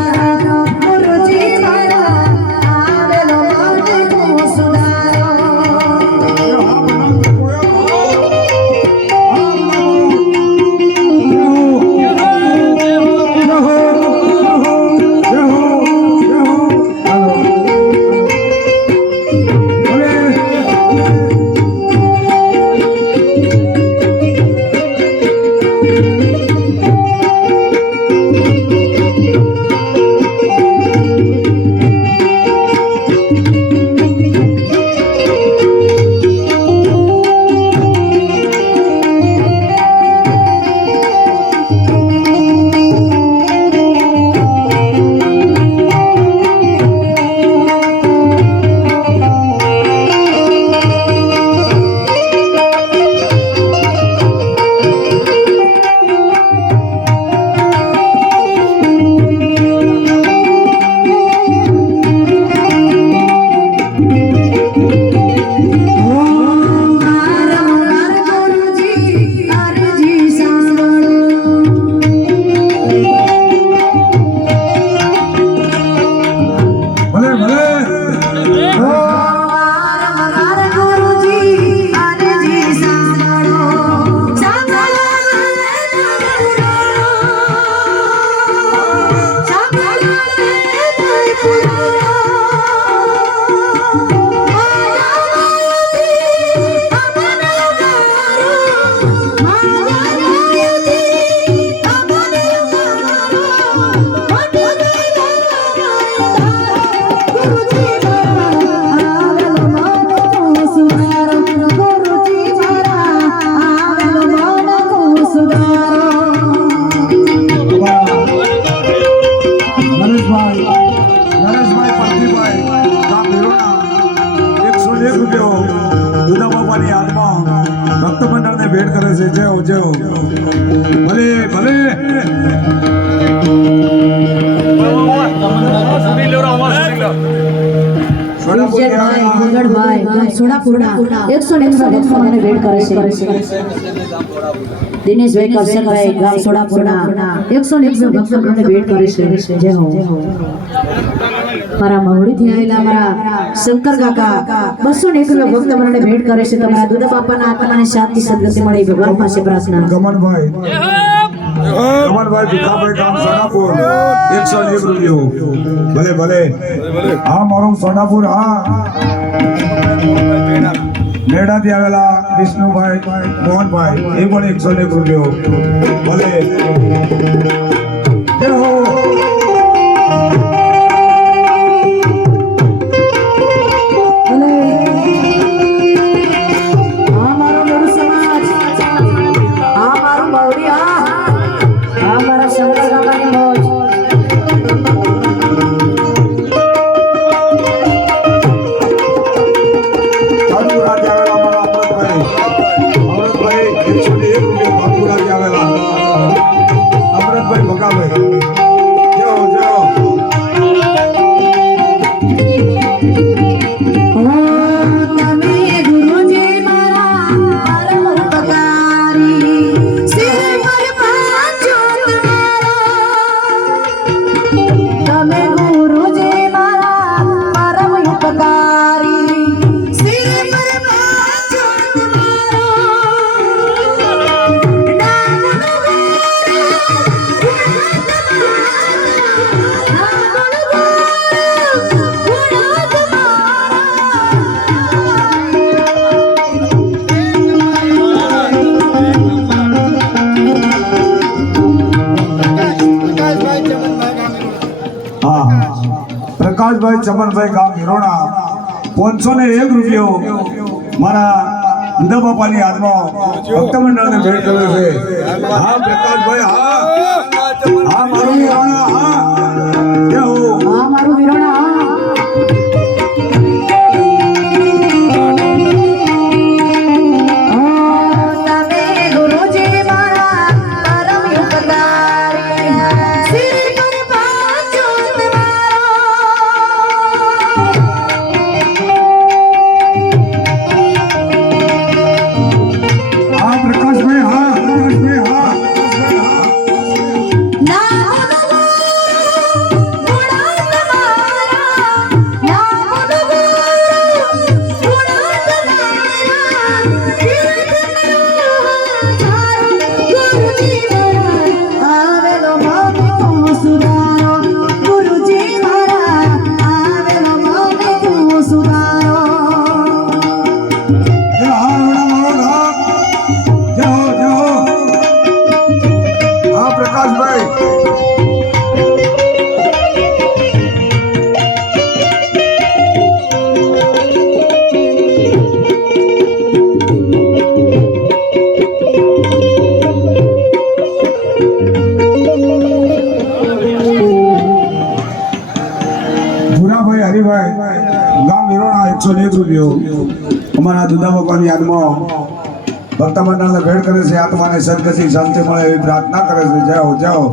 ભલે Mama. ભેટ કરે છે. જય જય ભલે ભલે. દિનેશભાઈ કરશનભાઈ ગામ સોડાપુરના. એકસો ને એકસો ભક્તો વેટ કરે છે. જય હો. મારા મહુડીથી આવેલા મારા શંકર કાકા બસો ને એકલો ભક્ત મને ભેટ કરે છે. તમારા દુધા બાપાના આત્માને શાંતિ, સદગતિ મળે ભગવાન પાસે પ્રાર્થના. ગમનભાઈ ગમનભાઈ ભીખાભાઈ ગામ સોનાપુર. એકસો એક રૂપિયો. ભલે હા, મારું સોનાપુર, હા. મેડાથી આવેલા વિષ્ણુભાઈ, મોહનભાઈ, એ પણ એકસો એક રૂપિયો. ભલે. પ્રકાશભાઈ ચમનભાઈ ગામ હિરોણા, પાંચસો ને એક રૂપિયો મારા ઉદા બાપાની હાથમાં ભક્ત મંડળને ભેટ કર્યો છે. હા, પ્રકાશભાઈ, હા. હા, મારું હિરોણા, હા. ગુનાભાઈ હરિભાઈ, ગામ વિરોણા એકસો નેક રૂપિયો અમારા દુધા બાપાની યાદમાં ભક્તા મંડળને ભેટ કરે છે, આત્માને સદગતિ, શાંતિ મળે એવી પ્રાર્થના કરે છે. જાઓ જાઓ